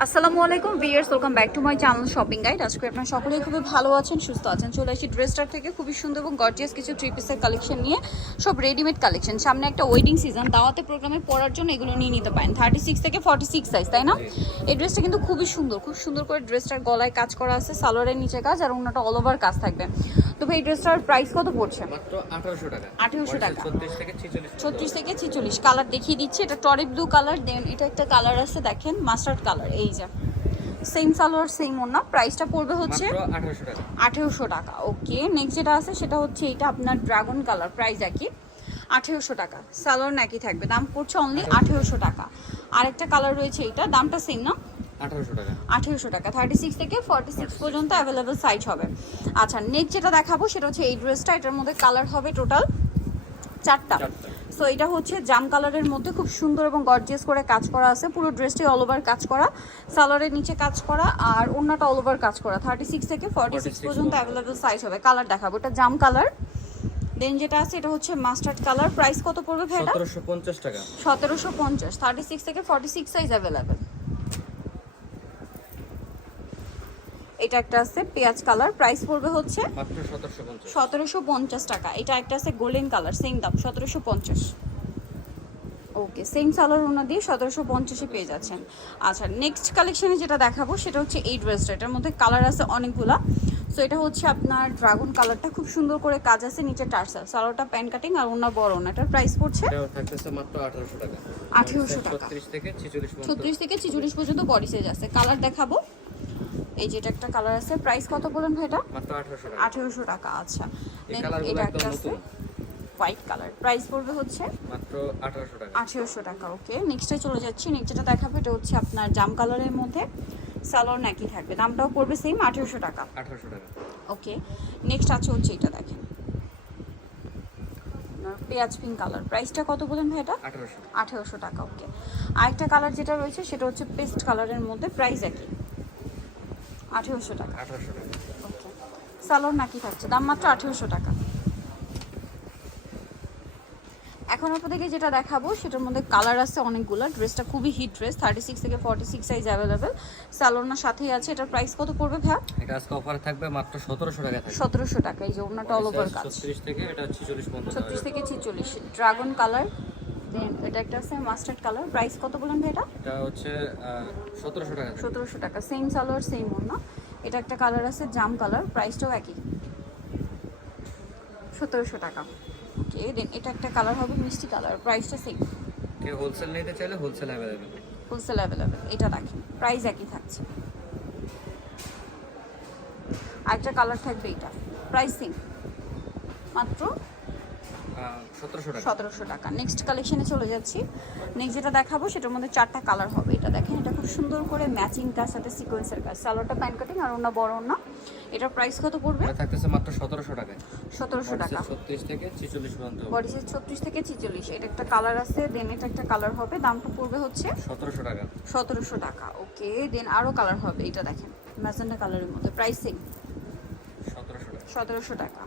আসসালামু আলাইকুম viewers welcome back to my channel shopping guide আজকে আপনারা সকলেই খুবই ভালো আছেন সুস্থ আছেন। চলে আসি ড্রেসটার থেকে খুবই সুন্দর এবং গর্জিয়াস কিছু থ্রি পিসের কালেকশন নিয়ে। সব রেডিমেড কালেকশন সামনে একটা ওয়েডিং সিজন দাওয়াতে প্রোগ্রামে পরার জন্য এগুলো নিয়ে নিতে পারেন। থার্টি সিক্স থেকে ফর্টি সিক্স সাইজ তাই না? এই ড্রেসটা কিন্তু খুবই সুন্দর খুব সুন্দর করে ড্রেসটার গলায় কাজ করা আছে সালোয়ারের নিচে কাজ আর অন্যটা অল ওভার কাজ থাকবে। তো ভাই এই ড্রেসটার প্রাইস কত পড়ছে? মাত্র আঠারোশো টাকা। 1800 টাকা। ছত্রিশ থেকে ছেচল্লিশ। কালার দেখিয়ে দিচ্ছি এটা টরি ব্লু কালার দেন এটা একটা কালার আছে দেখেন মাস্টার্ড কালার এই যে সেম সালোয়ার সেম ওনা প্রাইসটা পড়বে হচ্ছে আঠারোশো টাকা। আঠেরোশো টাকা। ওকে নেক্সট যেটা আছে সেটা হচ্ছে এটা আপনার ড্রাগন কালার প্রাইস একই। আঠেরোশো টাকা। সালোয়ার নাকি থাকবে। দাম পড়ছে অনলি আঠেরোশো টাকা। আরেকটা কালার রয়েছে এটা দামটা সেম না? আঠেরোশো টাকা। থার্টি সিক্স থেকে ফর্টি সিক্স পর্যন্ত অ্যাভেলেবেল সাইজ হবে। আচ্ছা নেক্সট যেটা দেখাবো সেটা হচ্ছে এই ড্রেসটা এটার মধ্যে কালার হবে টোটাল চারটা। সো এটা হচ্ছে জাম কালারের মধ্যে খুব সুন্দর এবং গর্জিয়াস করে কাজ করা আছে। পুরো ড্রেসটি অল ওভার কাজ করা। সালোয়ারের নিচে কাজ করা আর অন্যটা অল ওভার কাজ করা। থার্টি সিক্স থেকে ফর্টি সিক্স পর্যন্ত অ্যাভেলেবেল সাইজ হবে। কালার দেখাবো। এটা জাম কালার দেন যেটা আছে এটা হচ্ছে মাস্টার্ড কালার প্রাইস কত পড়বে ভাই এটা সতেরোশো পঞ্চাশ টাকা। সতেরোশো পঞ্চাশ। থার্টি সিক্স থেকে ফর্টি সিক্স সাইজ অ্যাভেলেবেল এটা একটা আছে পেঁয়াজ কালার। প্রাইস পড়বে হচ্ছে সতেরোশো পঞ্চাশ। টাকা। এটা একটা আছে গোল্ডেন কালার সেম দাম সতেরোশো পঞ্চাশ। ওকে সেম সালোয়ার ওনা দিয়ে সতেরোশো পঞ্চাশে পেয়ে যাচ্ছেন। আচ্ছা নেক্সট কালেকশনে যেটা দেখাবো সেটা হচ্ছে এই ড্রেসটা এটার মধ্যে কালার আছে অনেকগুলা। সো এটা হচ্ছে আপনার ড্রাগন কালারটা খুব সুন্দর করে কাজ আছে নিচে টার্সাল। সালোয়ারটা প্যান কাটিং আর ওনা বড় ওনা। এটার প্রাইস পড়ছে আঠারোশো টাকা। 1800 টাকা। ছত্রিশ থেকে ছেচল্লিশ পর্যন্ত। ছত্রিশ থেকে ছিচল্লিশ পর্যন্ত বডি সাইজ আছে। কালার দেখাবো। এই যে এটা একটা কালার আছে। প্রাইস কত বলেন ভাই এটা? মাত্র আঠারোশো টাকা। আচ্ছা। এটা একটা আছে হোয়াইট কালার প্রাইস পড়বে হচ্ছে? মাত্র আঠারোশো টাকা। আঠেরোশো টাকা ওকে নেক্সটে চলে যাচ্ছি। নেক্সট যেটা দেখাবো এটা হচ্ছে আপনার জাম কালারের মধ্যে নাকি থাকবে। দামটাও পড়বে সেম আঠেরোশো টাকা। আঠারোশো টাকা। ওকে নেক্সট আছে হচ্ছে এটা দেখেন। পেঁয়াজ পিঙ্ক কালার প্রাইসটা কত বলেন ভাই এটা? আঠারোশো টাকা। ওকে আরেকটা কালার যেটা রয়েছে সেটা হচ্ছে পেস্ট কালারের মধ্যে। প্রাইস একই। আঠেরোশো টাকা। আঠারোশো টাকা। ওকে। সালোয়ার নাকি থাকছে? দাম মাত্র আঠেরোশো টাকা। এখন আপনাদেরকে যেটা দেখাবো সেটার মধ্যে কালার আছে অনেকগুলো। ড্রেসটা খুবই হিট ড্রেস থার্টি সিক্স থেকে ফর্টি সিক্স সাইজ অ্যাভেলেবেল স্যালোনার সাথেই আছে। এটার প্রাইস কত পড়বে ভ্যা এটা আজকে অফার থাকবে মাত্র সতেরোশো টাকা সতেরোশো টাকা। এই যে ওনাটা অল ওভার কাজ। ছত্রিশ থেকে এটা ছেচল্লিশ ছত্রিশ থেকে ছিচল্লিশ। ড্রাগন কালার দেন এটা একটা আছে মাস্টার্ড কালার প্রাইস কত বলুন ভাই এটা? এটা হচ্ছে সতেরোশো টাকা। সেম সালোয়ার সেম ওনা এটা একটা কালার আছে জাম কালার প্রাইসটাও একই। সতেরোশো টাকা। ওকে দেন এটা একটা কালার হবে মিষ্টি কালার প্রাইসটা সেম কেউ হোলসেল নিতে চাইলে হোলসেল অ্যাভেলেবেল হোলসেল অ্যাভেলেবেল এটা রাখেন প্রাইস একই থাকছে। আরেকটা কালার থাকবে এটা। প্রাইস সেম মাত্র সতেরোশো টাকা। নেক্সট কালেকশনে চলে যাচ্ছি। নেক্সট যেটা দেখাবো সেটার মধ্যে চারটা কালার হবে। এটা দেখেন এটা খুব সুন্দর করে ম্যাচিং তার সাথে সিকোয়েন্সের কাজ। সালোয়ারটা প্যান্ট কাটিং আর ওনা বড় না এটার প্রাইস কত পড়বে? থাকতেছে মাত্র সতেরোশো টাকায়। সতেরোশো টাকা। ছত্রিশ থেকে ছেচল্লিশ পর্যন্ত বডি সাইজ ছত্রিশ থেকে ছিচল্লিশ। এটা একটা কালার আছে দেন এটা একটা কালার হবে। দামটা পড়বে হচ্ছে সতেরোশো টাকা। সতেরোশো টাকা। ওকে দেন আরও কালার হবে। এটা দেখেন ম্যাজেন্ডা কালারের মধ্যে। প্রাইসিং সতেরোশো টাকা।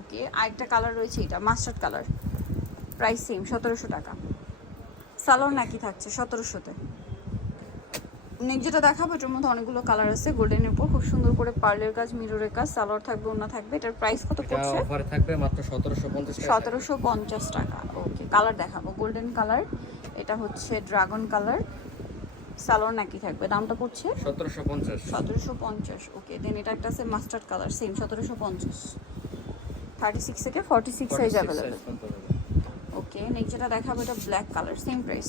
ওকে আরেকটা কালার রয়েছে এটা মাস্টার্ড কালার। প্রাইস সেম সতেরোশো টাকা। সালোয়ার নাকি থাকছে সতেরোশোতে। নেক্সট যেটা দেখাবো এটার মধ্যে অনেকগুলো কালার আছে গোল্ডেনের উপর খুব সুন্দর করে পার্লের কাজ মিররের কাজ সালোয়ার থাকবে ওনা থাকবে এটার প্রাইস কত পড়ছে? অফারে থাকবে মাত্র সতেরোশো পঞ্চাশ টাকা। সতেরোশো পঞ্চাশ টাকা ওকে কালার দেখাবো গোল্ডেন কালার এটা হচ্ছে ড্রাগন কালার সালোয়ার নাকি থাকবে দামটা পড়ছে? সতেরোশো পঞ্চাশ। সতেরোশো পঞ্চাশ ওকে দেন এটা একটা আছে মাস্টার্ড কালার সেম সতেরোশো পঞ্চাশ। থার্টি সিক্স থেকে forty six size available okay next যেটা দেখাবো এটা ব্ল্যাক কালার সেম প্রাইস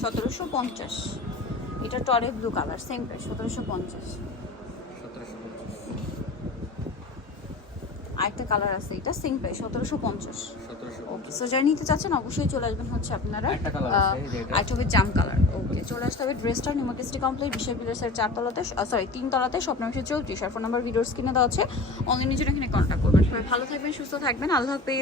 সতেরোশো পঞ্চাশ। এটা টরে ব্লু কালার সেম প্রাইস সতেরোশো পঞ্চাশ সতেরোশো পঞ্চাশ আরেকটা কালার আছে এটা সিং প্রাইস সতেরোশো পঞ্চাশ। ওকে সো যারা নিতে চাচ্ছেন অবশ্যই চলে আসবেন হচ্ছে আপনারা আইট। আরেকটা হবে জাম কালার ওকে চলে আসতে হবে ড্রেসটা নিমোকেস্টি কমপ্লিট বিশাল বিলাসের চারতলাতে সরি তিনতলাতে স্বপ্ন মিশে চৌত্রিশ। আর ফোন নাম্বার ভিডিওর স্ক্রিনে দেওয়া আছে। অনলাইনের জন্য এখানে কন্ট্যাক্ট করবেন। সবাই ভালো থাকবেন সুস্থ থাকবেন আল্লাহ হাফেজ।